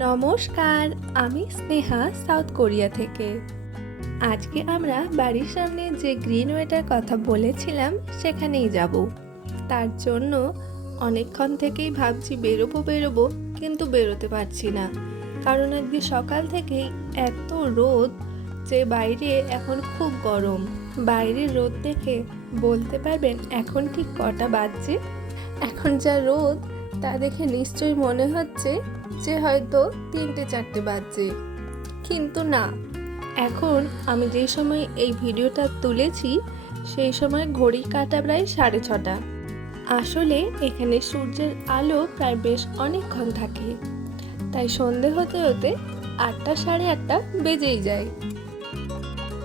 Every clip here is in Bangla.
নমস্কার, আমি স্নেহা, সাউথ কোরিয়া থেকে। আজকে আমরা বাড়ির সামনে যে গ্রিনওয়েটার কথা বলেছিলাম, সেখানেই যাব। তার জন্য অনেকক্ষণ থেকেই ভাবছি বেরোবো বেরোবো, কিন্তু বেরোতে পারছি না। কারণ আজকে সকাল থেকেই এত রোদ যে বাইরে এখন খুব গরম। বাইরের রোদ দেখে বলতে পারবেন এখন ঠিক কটা বাজছে? এখন যা রোদ তা দেখে নিশ্চয়ই মনে হচ্ছে যে হয়তো তিনটে চারটে বাজছে। কিন্তু না। এখন আমি যে সময় এই ভিডিওটা তুলেছি, সেই সময় ঘড়ি কাটা প্রায় সাড়ে ছটা। আসলে এখানে সূর্যের আলো প্রায় বেশ অনেকক্ষণ থাকে। তাই সন্ধে হতে হতে আটটা সাড়ে আটটা বেজেই যায়।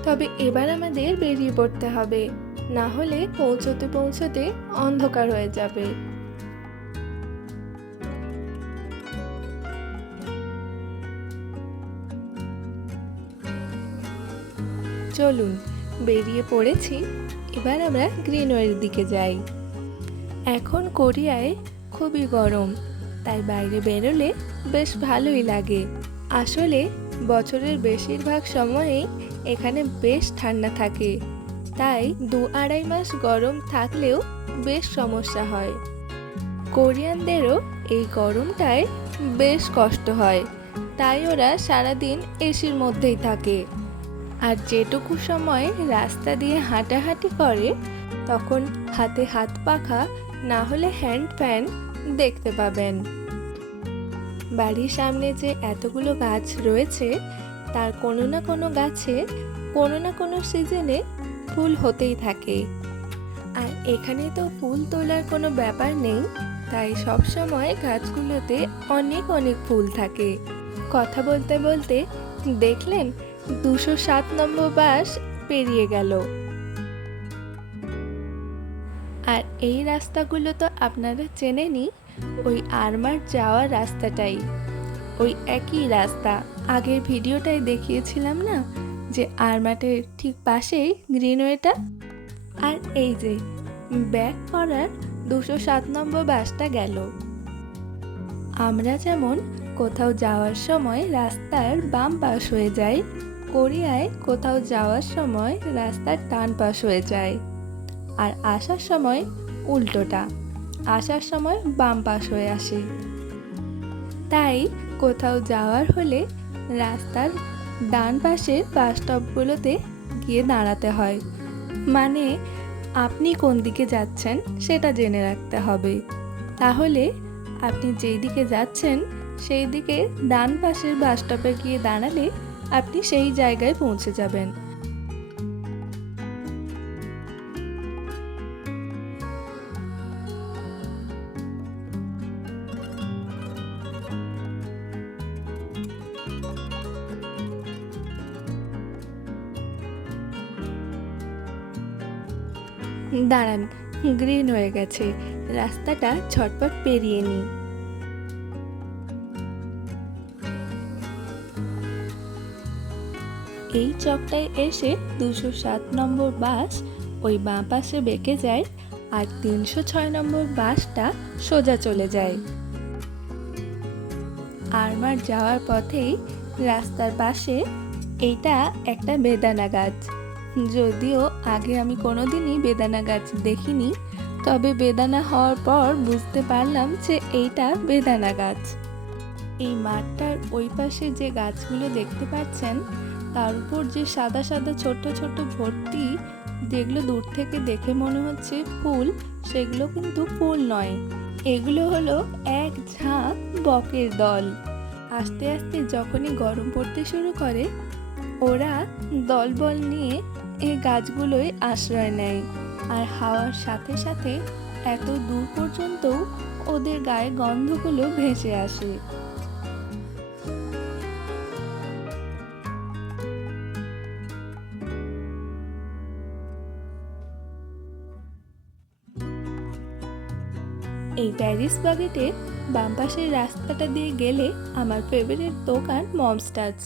তবে এবার আমাদের বেরিয়ে পড়তে হবে। না হলে পৌঁছতে পৌঁছতে অন্ধকার হয়ে যাবে। চলুন, বেরিয়ে পড়েছি। এবার আমরা গ্রিনওয়ের দিকে যাই। এখন কোরিয়ায় খুবই গরম, তাই বাইরে বেরোলে বেশ ভালোই লাগে। আসলে বছরের বেশিরভাগ সময়েই এখানে বেশ ঠান্ডা থাকে, তাই দু আড়াই মাস গরম থাকলেও বেশ সমস্যা হয়। কোরিয়ানদেরও এই গরমটায় বেশ কষ্ট হয়, তাই ওরা সারাদিন এসির মধ্যেই থাকে। আর যেটুকু সময় রাস্তা দিয়ে হাঁটাহাঁটি করে, তখন হাতে হাত পাখা না হলে হ্যান্ড ফ্যান দেখতে পাবেন। বাড়ির সামনে যে এতগুলো গাছ রয়েছে, তার কোনো না কোনো গাছে, কোনো না কোনো সিজনে ফুল হতেই থাকে। আর এখানে তো ফুল তোলার কোনো ব্যাপার নেই, তাই সব সময় গাছগুলোতে অনেক অনেক ফুল থাকে। কথা বলতে বলতে দেখলেন দুশো সাত নম্বর বাস পেরিয়ে গেল। আর এই রাস্তাগুলো তো আপনারা চেনেনই, ওই আরমার যাওয়ার রাস্তাটাই। ওই একই রাস্তা। আগের ভিডিওটাই দেখিয়েছিলাম না যে আরমাটের ঠিক পাশেই গ্রিনওয়েটা আর এই যে, ব্যাক করার দুশো সাত নম্বর বাসটা গেল। আমরা যেমন কোথাও যাওয়ার সময় রাস্তার বাম পাশ হয়ে যাই কোরিয়ায় কোথাও যাওয়ার সময় রাস্তার ডান পাশ হয়ে যায় আর আসার সময় উল্টোটা, আসার সময় বাম পাশ হয়ে আসে। তাই কোথাও যাওয়ার হলে রাস্তার ডান পাশের বাস স্টপগুলোতে গিয়ে দাঁড়াতে হয়। মানে আপনি কোন দিকে যাচ্ছেন সেটা জেনে রাখতে হবে। তাহলে আপনি যেই দিকে যাচ্ছেন সেই দিকে ডান পাশের বাস স্টপে গিয়ে দাঁড়ালে আপনি সেই জায়গায় পৌঁছে যাবেন। দাঁড়ান গ্রিন হয়ে গেছে। রাস্তাটা ঝটপট পেরিয়ে নিই। এই চকটায় এসে দুশো সাত নম্বর বাস ওই বাঁ পাশে বেঁকে যায় আর তিনশো ছয় নম্বর বাসটা সোজা চলে যায়। আরমার যাওয়ার পথেই রাস্তার পাশে এইটা একটা বেদানা গাছ। যদিও আগে আমি কোনোদিনই বেদানা গাছ দেখিনি, তবে বেদানা হওয়ার পর বুঝতে পারলাম যে এইটা বেদানা গাছ। এই মাঠটার ওই পাশে যে গাছগুলো দেখতে পাচ্ছেন তার উপর যে সাদা সাদা ছোট ছোট ভর্তি যেগুলো দূর থেকে দেখে মনে হচ্ছে ফুল, সেগুলো কিন্তু ফুল নয়। এগুলো হলো এক ঝাঁক বকের দল। আস্তে আস্তে যখনই গরম পড়তে শুরু করে, ওরা দলবল নিয়ে এই গাছগুলোয় আশ্রয় নেয়। আর হাওয়ার সাথে সাথে এত দূর পর্যন্তও ওদের গায়ে গন্ধগুলো ভেসে আসে। এই প্যারিস বাগেটে বাম পাশের রাস্তাটা দিয়ে গেলে আমার ফেভারিট দোকান মমস্টাচ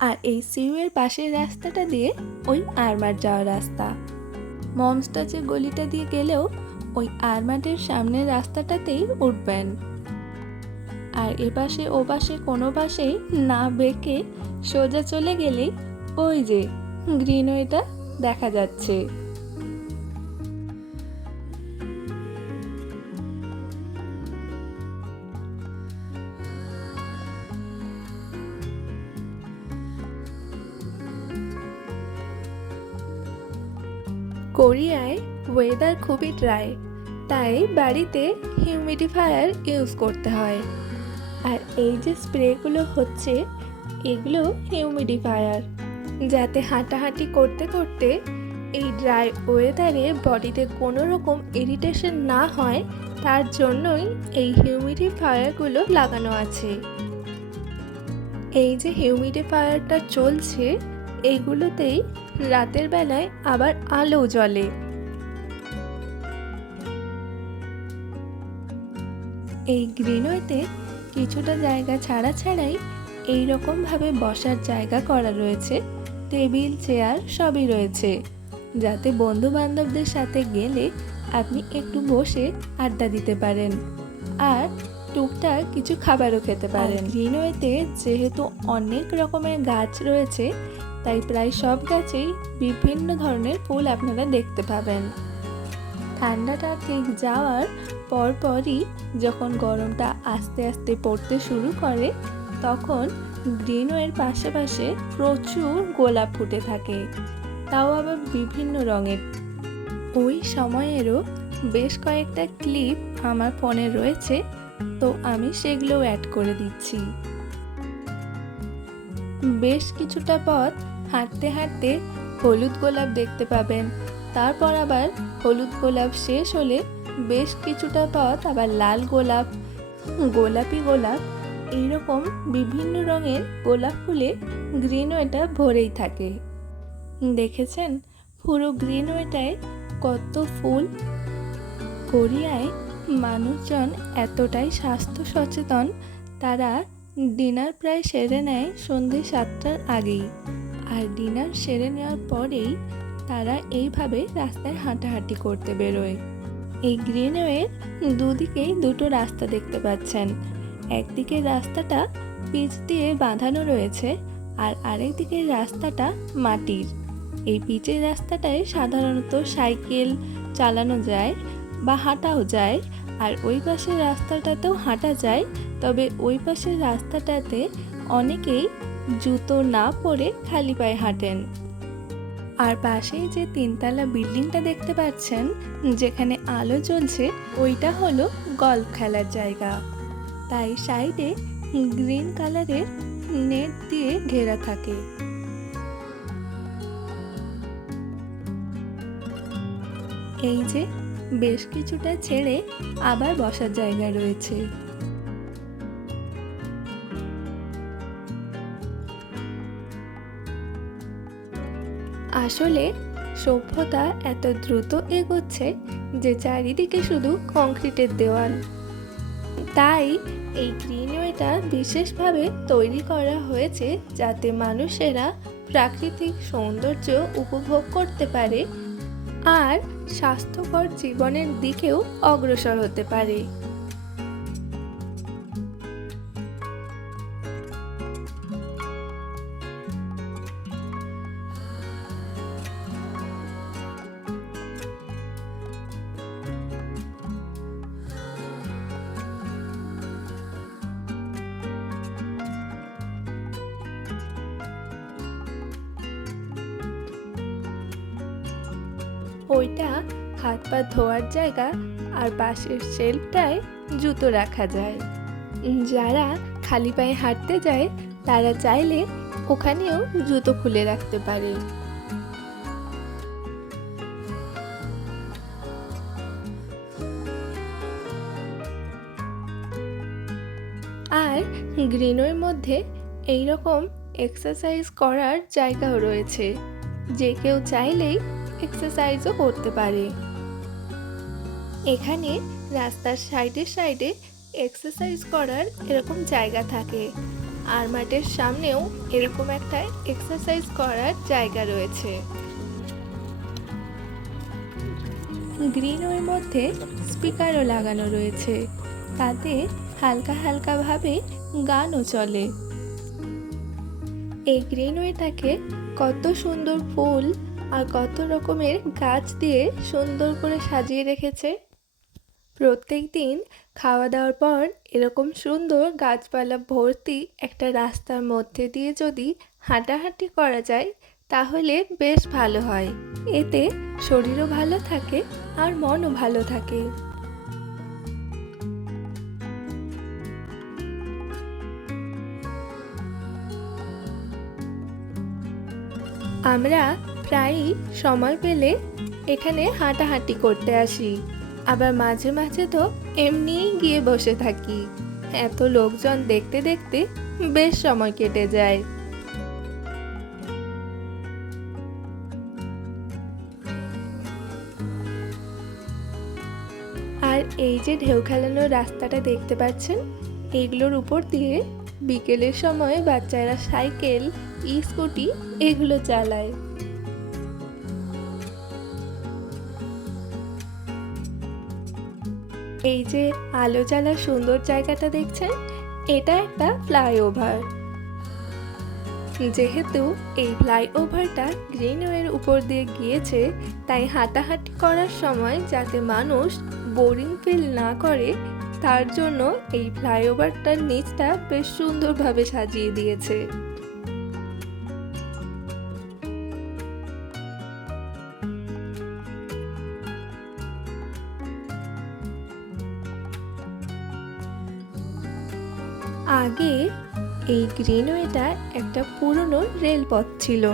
আর এই সিউয়ের পাশের রাস্তাটা দিয়ে ওই আরমার যাওয়ার রাস্তা। মমস্টাচের গলিটা দিয়ে গেলেও ওই আরমাটের সামনের রাস্তাটাতেই উঠবেন। আর এপাশে ওপাশে কোনো পাশেই না বেঁকে সোজা চলে গেলেই ওই যে গ্রিনওয়েটা দেখা যাচ্ছে। কোরিয়ায় ওয়েদার খুবই ড্রাই তাই বাড়িতে হিউমিডিফায়ার ইউজ করতে হয়। আর এই যে স্প্রেগুলো হচ্ছে, এগুলো হিউমিডিফায়ার যাতে হাঁটাহাঁটি করতে করতে এই ড্রাই ওয়েদারে বডিতে কোনো রকম ইরিটেশন না হয়, তার জন্যই এই হিউমিডিফায়ারগুলো লাগানো আছে। এই যে হিউমিডিফায়ারটা চলছে এইগুলোতেই রাতের বেলায় আবার আলো জ্বলে। এই গ্রিনওয়েতে কিছুটা জায়গা ছাড়া ছাড়াই এই রকম ভাবে বসার জায়গা করা রয়েছে। টেবিল, চেয়ার সবই রয়েছে। যাতে বন্ধু বান্ধবদের সাথে গেলে আপনি একটু বসে আড্ডা দিতে পারেন। আর টুকটাক কিছু খাবারও খেতে পারেন। গ্রিনওয়েতে যেহেতু অনেক রকমের গাছ রয়েছে তাই প্রায় সব গাছেই বিভিন্ন ধরনের ফুল আপনারা দেখতে পাবেন। ঠান্ডাটা ঠিক যাওয়ার পরপরই যখন গরমটা আস্তে আস্তে পড়তে শুরু করে, তখন গ্রিনওয়ের পাশে প্রচুর গোলাপ ফুটে থাকে। তাও আবার বিভিন্ন রঙের। ওই সময়েরও বেশ কয়েকটা ক্লিপ আমার ফোনে রয়েছে, তো আমি সেগুলো অ্যাড করে দিচ্ছি। বেশ কিছুটা পথ হাঁটতে হাঁটতে হলুদ গোলাপ দেখতে পাবেন। তারপর আবার হলুদ গোলাপ শেষ হলে বেশ কিছুটা পথ আবার লাল গোলাপ, গোলাপি গোলাপ, এইরকম বিভিন্ন রঙের গোলাপ ফুলে গ্রিনওয়েটা ভরেই থাকে। দেখেছেন পুরো গ্রিনওয়েটায় কত ফুল? কোরিয়ায় মানুষজন এতটাই স্বাস্থ্য সচেতন, তারা ডিনার প্রায় সেরে নেয় সন্ধে সাতটার আগেই। আর ডিনার সেরে নেওয়ার পরেই তারা এইভাবে রাস্তায় হাঁটাহাঁটি করতে বেরোয়। এই গ্রিনওয়ের দুদিকেই দুটো রাস্তা দেখতে পাচ্ছেন। একদিকের রাস্তাটা পিচ দিয়ে বাঁধানো রয়েছে আর আরেক দিকের রাস্তাটা মাটির। এই পিচের রাস্তাটায় সাধারণত সাইকেল চালানো যায় বা হাঁটাও যায় আর ওই পাশের রাস্তাটাতেও হাঁটা যায়, তবে ওই পাশের রাস্তাটাতে অনেকেই জুতো না পরে খালি পায়ে হাঁটেন। আর পাশেই যে তিনতলা বিল্ডিংটা দেখতে পাচ্ছেন, যেখানে আলো জ্বলছে, ওইটা হলো গল্ফ খেলার জায়গা। তাই সাইডে গ্রিন কালারের নেট দিয়ে ঘেরা থাকে। এই যে বেশ কিছুটা ছেড়ে আবার বসার জায়গা রয়েছে। আসলে সভ্যতা এত দ্রুত এগোচ্ছে যে চারিদিকে শুধু কংক্রিটের দেওয়াল। তাই এই গ্রিনওয়েটা বিশেষভাবে তৈরি করা হয়েছে যাতে মানুষেরা প্রাকৃতিক সৌন্দর্য উপভোগ করতে পারে আর স্বাস্থ্যকর জীবনের দিকেও অগ্রসর হতে পারে। ওইটা হাত পা ধোয়ার জায়গা আর পাশের শেলফটায় জুতো রাখা যায়। যারা খালি পায়ে হাঁটতে যায়, তারা চাইলে ওখানেও জুতো খুলে রাখতে পারে। আর গ্রিনওয়ের মধ্যে এই রকম এক্সারসাইজ করার জায়গাও রয়েছে। যে কেউ চাইলেই এক্সারসাইজও করতে পারে। এখানে রাস্তার সাইডে সাইডে এক্সারসাইজ করার এরকম জায়গা থাকে। আর মাঠের সামনেও এরকম একটা এক্সারসাইজ করার জায়গা রয়েছে। গ্রিনওয়ের মধ্যে স্পিকারও লাগানো রয়েছে। তাতে হালকা হালকাভাবে গানও চলে। এই গ্রিনওয়েটাকে কত সুন্দর ফুল আর কত রকমের গাছ দিয়ে সুন্দর করে সাজিয়ে রেখেছে। প্রত্যেক দিন খাওয়া দাওয়ার পর এরকম সুন্দর গাছপালা ভর্তি একটা রাস্তার মধ্যে দিয়ে যদি হাঁটাহাঁটি করা যায়, তাহলে বেশ ভালো হয়। এতে শরীরও ভালো থাকে আর মনও ভালো থাকে। আমরা প্রায়ই সময় পেলে এখানে হাঁটাহাঁটি করতে আসি। আবার মাঝে মাঝে তো এমনিই গিয়ে বসে থাকি। এত লোকজন দেখতে দেখতে বেশ সময় কেটে যায়। আর এই যে ঢেউ খেলানোর রাস্তাটা দেখতে পাচ্ছেন? এগুলোর উপর দিয়ে বিকেলের সময় বাচ্চারা সাইকেল স্কুটি এগুলো চালায়। এই যে আলো জ্বালা সুন্দর জায়গাটা দেখছেন? এটা একটা ফ্লাইওভার। যেহেতু এই ফ্লাইওভারটা গ্রিনওয়ের উপর দিয়ে গিয়েছে, তাই হাঁটাহাঁটি করার সময় যাতে মানুষ বোরিং ফিল না করে, তার জন্য এই ফ্লাইওভারটার নিচটা বেশ সুন্দরভাবে সাজিয়ে দিয়েছে। এই গ্রিনওয়েটা একটা পুরনো রেলপথ ছিল,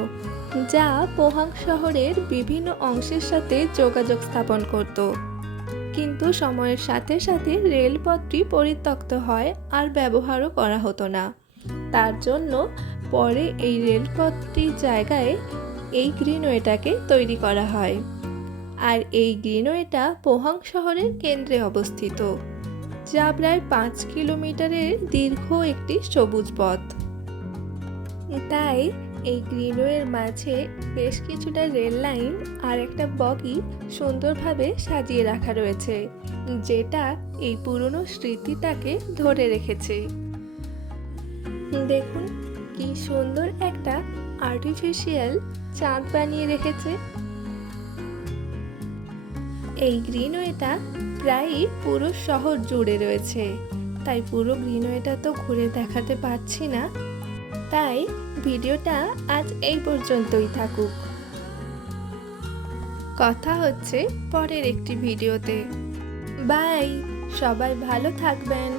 যা পোহাং শহরের বিভিন্ন অংশের সাথে যোগাযোগ স্থাপন করত। কিন্তু সময়ের সাথে সাথে রেলপথটি পরিত্যক্ত হয় আর ব্যবহারও করা হতো না। তার জন্য পরে এই রেলপথটির জায়গায় এই গ্রিনওয়েটাকে তৈরি করা হয়। আর এই গ্রিনওয়েটা পোহাং শহরের কেন্দ্রে অবস্থিত। যা প্রায় পাঁচ কিলোমিটারের দীর্ঘ একটি সবুজ পথ। তাই এই গ্রিনওয়ের মাঝে বেশ কিছুটা রেল লাইন আর একটা বগি সুন্দরভাবে সাজিয়ে রাখা রয়েছে, যেটা এই পুরনো স্মৃতিটাকে ধরে রেখেছে। দেখুন, কি সুন্দর একটা আর্টিফিশিয়াল চাঁদ বানিয়ে রেখেছে। এই গ্রিনওয়েটা প্রায়ই পুরো শহর জুড়ে রয়েছে। তাই পুরো গ্রিনওয়েটা তো ঘুরে দেখাতে পারছি না। তাই ভিডিওটা আজ এই পর্যন্তই থাকুক। কথা হচ্ছে পরের একটি ভিডিওতে। বাই! সবাই ভালো থাকবেন।